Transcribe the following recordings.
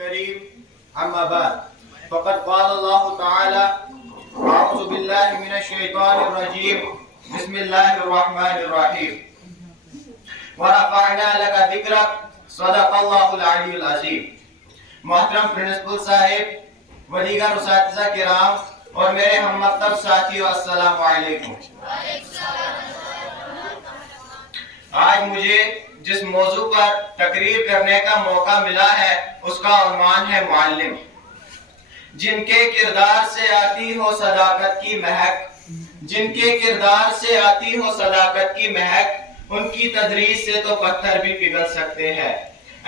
الكريم أما بعد فقد قال الله تعالى أعوذ بالله من الشيطان الرجيم بسم الله الرحمن الرحيم ورفعنا لك ذكرك صدق الله العلی العظیم. محترم پرنسپل صاحب و دیگر اساتذہ کرام اور میرے ہم مکتب ساتھیوں، السلام علیکم. آج مجھے جس موضوع پر تقریر کرنے کا موقع ملا ہے اس کا عنوان ہے معلم. جن کے کردار سے آتی ہو صداقت کی مہک، جن کے کردار سے آتی ہو صداقت کی مہک، ان کی تدریس سے تو پتھر بھی پگھل سکتے ہیں.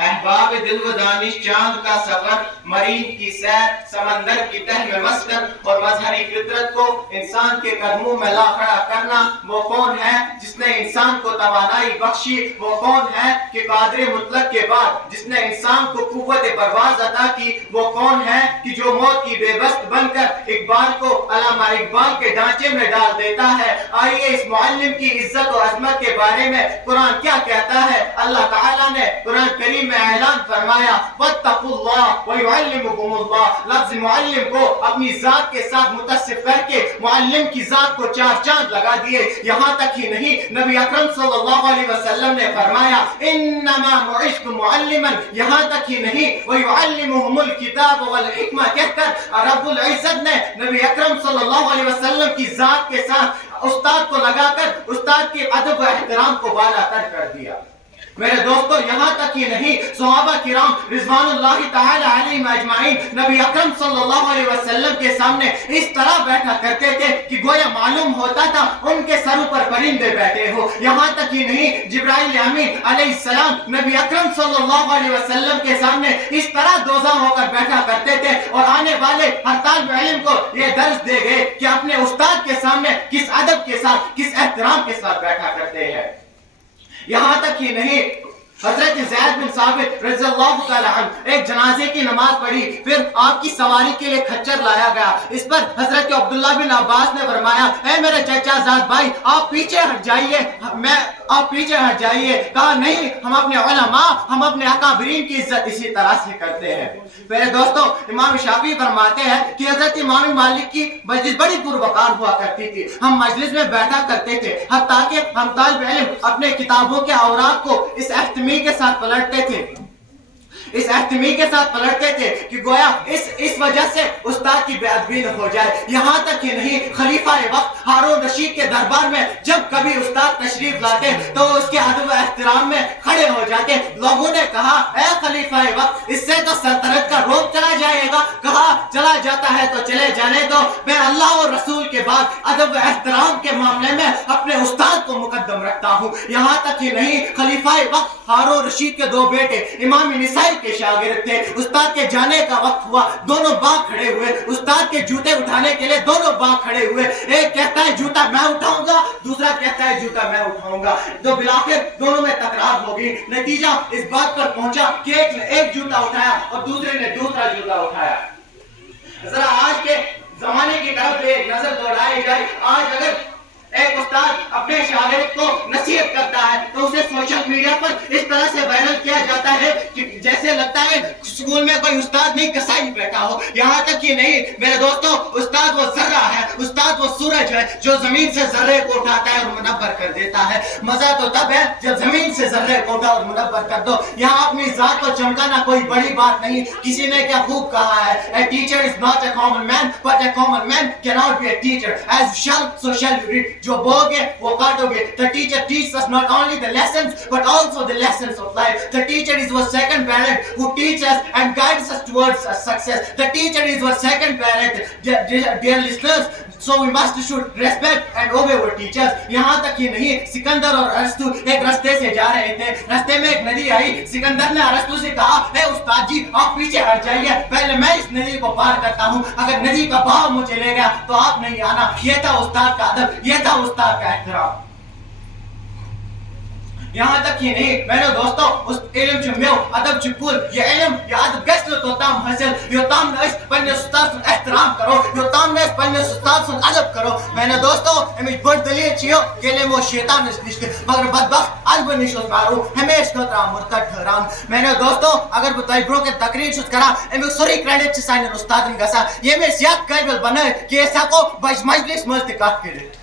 احباب دل و دانش چاند کا سفر، مرین کی سیر، سمندر کی تہ میں مسکن اور مظہری فطرت کو انسان کے قدموں میں لا کھڑا کرنا، وہ کون ہے جس نے انسان کو توانائی بخشی؟ وہ کون ہے کہ قادر مطلق کے بعد جس نے انسان کو قوت پرواز عطا کی؟ وہ کون ہے کہ جو موت کی بے بست بن کر اقبال کو علامہ اقبال کے ڈھانچے میں ڈال دیتا ہے؟ آئیے اس معلم کی عزت و عظمت کے بارے میں قرآن کیا کہتا ہے. اللہ تعالیٰ نے قرآن کریم میں اعلان فرمایا واتقوا اللہ ویعلمکم اللہ. لفظ معلم کو اپنی ذات کے ساتھ متصف کر کے معلم کی ذات کو چار چاند لگا دیے. یہاں تک ہی نہیں، نبی اکرم صلی اللہ علیہ وسلم نے فرمایا انما بعثت معلما. یہاں تک ہی نہیں، ویعلمہم الکتاب والحکمہ کہہ کر رب العزت نے نبی اکرم صلی اللہ علیہ وسلم کی ذات کے ساتھ استاد کو لگا کر استاد کے ادب و احترام کو بالا تر کر دیا. میرے دوستو، یہاں تک ہی نہیں، صحابہ کرام رضوان اللہ تعالی علیہم اجمعین نبی اکرم صلی اللہ علیہ وسلم کے سامنے اس طرح بیٹھا کرتے تھے کہ گویا معلوم ہوتا تھا ان کے سروں پر پرندے بیٹھے ہو. یہاں تک ہی نہیں، جبرائیل امین علیہ السلام نبی اکرم صلی اللہ علیہ وسلم کے سامنے اس طرح دوزہ ہو کر بیٹھا کرتے تھے اور آنے والے ہر طالب علم کو یہ درس دے گئے کہ اپنے استاد کے سامنے کس ادب کے ساتھ، کس احترام کے ساتھ بیٹھا کرتے ہیں. یہاں تک ہی نہیں، حضرت زید بن ثابت رضی اللہ تعالی عنہ ایک جنازے کی نماز پڑھی، پھر آپ کی سواری کے لیے کھچر لایا گیا. اس پر حضرت عبداللہ بن عباس نے فرمایا اے میرے چچا زاد بھائی، آپ پیچھے ہٹ جائیے، آپ پیچھے ہٹ جائیے. کہا نہیں، ہم اپنے علماء، ہم اپنے اکابرین کی عزت اسی طرح سے کرتے ہیں. میرے دوستو، امام شافعی فرماتے ہیں کہ حضرت امام مالک کی مجلس بڑی پروقار ہوا کرتی تھی. ہم مجلس میں بیٹھا کرتے تھے، حتیٰ کہ ہم طالب علم اپنے کتابوں کے اوراق کو اس احتمی کے ساتھ پلٹتے تھے، اس احتمی کے ساتھ پلٹتے تھے کہ گویا اس وجہ سے استاد کی بے ادبی نہ ہو جائے. یہاں تک ہی نہیں، خلیفہ وقت ہارون رشید کے دربار میں جب کبھی استاد تشریف لاتے تو اس کے ادب و احترام میں کھڑے ہو جاتے. لوگوں نے کہا اے خلیفہ وقت، اس سے تو سلطنت کا روب چلا جائے گا. کہا چلا جاتا ہے تو چلے جانے دو، میں اللہ اور رسول کے بعد ادب و احترام کے معاملے میں اپنے استاد کو مقدم رکھتا ہوں. یہاں تک ہی نہیں، خلیفہ وقت ہارون رشید کے دو بیٹے امام نسائی کے شاگرد تھے. استاد کے جانے کا وقت ہوا، دونوں باغ کھڑے ہوئے. استاد کے جوتے اٹھانے کے لیے دونوں باغ کھڑے ہوئے. ایک کہتا ہے جوتا میں اٹھاؤں گا، دوسرا کہتا ہے جوتا میں اٹھاؤں گا. تو بلاخر دونوں میں تکرار ہوگی. نتیجہ اس بات پر پہنچا کہ ایک نے ایک جوتا اٹھایا اور دوسرے نے دوسرا جوتا اٹھایا. ذرا آج کے زمانے کی طرف ایک نظر دوڑائی جائے. آج اگر ایک استاد اپنے شاگرد کو نصیحت کرتا ہے تو اسے سوشل میڈیا پر اس طرح سے وائرل کیا جاتا ہے کہ جیسے لگتا ہے اسکول میں کوئی استاد نہیں کسائی بیٹھا ہو. یہاں تک ہی نہیں میرے دوستوں، استاد وہ ذرہ ہے، استاد وہ سورج ہے جو زمین سے ذرے کو اٹھاتا ہے اور منور کر دیتا ہے. مزہ تو تب ہے جب زمین سے ذرے کو اٹھا اور منور کر دو. یہاں اپنی ذات کو چمکانا کوئی بڑی بات نہیں. کسی نے کیا خوب کہا ہے، a teacher is not a common man but a common man cannot be a teacher. as you shall so shall you reap. جو بو گے وہ کاٹو گے. The teacher teaches us not only the lessons but also the lessons of life. The teacher is our second parent who teaches us and guides us towards success. The teacher is our second parent. Dear listeners, so we must should respect and obey our teachers. یہاں تک ہی نہیں، سکندر اور ارسطو ایک رستے سے جا رہے تھے. رستے میں ایک ندی آئی. سکندر نے ارسطو سے کہا اے استاد جی، آپ پیچھے ہٹ جائیے، پہلے میں اس ندی کو پار کرتا ہوں. اگر ندی کا بہاؤ مجھے لے گیا تو آپ نہیں آنا. یہ تھا استاد کا ادب، یہ تھا استاد کا احترام. یہاں تک ہی نہیں میرے دوستو، اس علم چمیو ادب چکول، یہ علم یہ ادب گسل تو تام حاصل، یہ تام نش پنس استاد احترام احترام کرو جو تام نے پنس استاد سن ادب کرو میانے دوستو امچ بڑ دلیل چھ یل ہمو شیطان نش مگر بدبخت الب نش محروم ہمیشہ خاطر مرتد ٹھہران میانے دوستو اگر بہ تہ برو کن تقریر چھس کران امیک سوری کریڈٹ سان استادن گژھان یم اس یت قابل بنائے کہ اس ہیکو بج مجلس مز تہ کت کرت